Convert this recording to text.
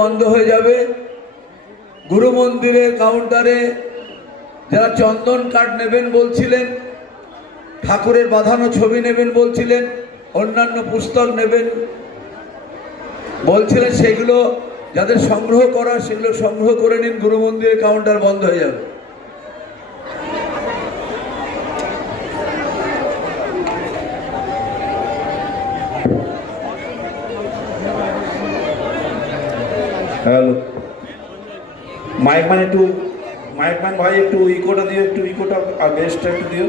বন্ধ হয়ে যাবে। গুরু মন্দিরের কাউন্টারে যারা চন্দন কাঠ নেবেন বলছিলেন, ঠাকুরের বাঁধানো ছবি নেবেন বলছিলেন, অন্যান্য পুস্তক নেবেন বলছিলেন, সেগুলো যাদের সংগ্রহ করা সেগুলো সংগ্রহ করে নিন। গুরু মন্দিরের কাউন্টার বন্ধ হয়ে যাবে। হ্যালো, মাইকম্যান ভাই একটু ইকোটা দিও, একটু ইকোটা আর বেসটা একটু দিও।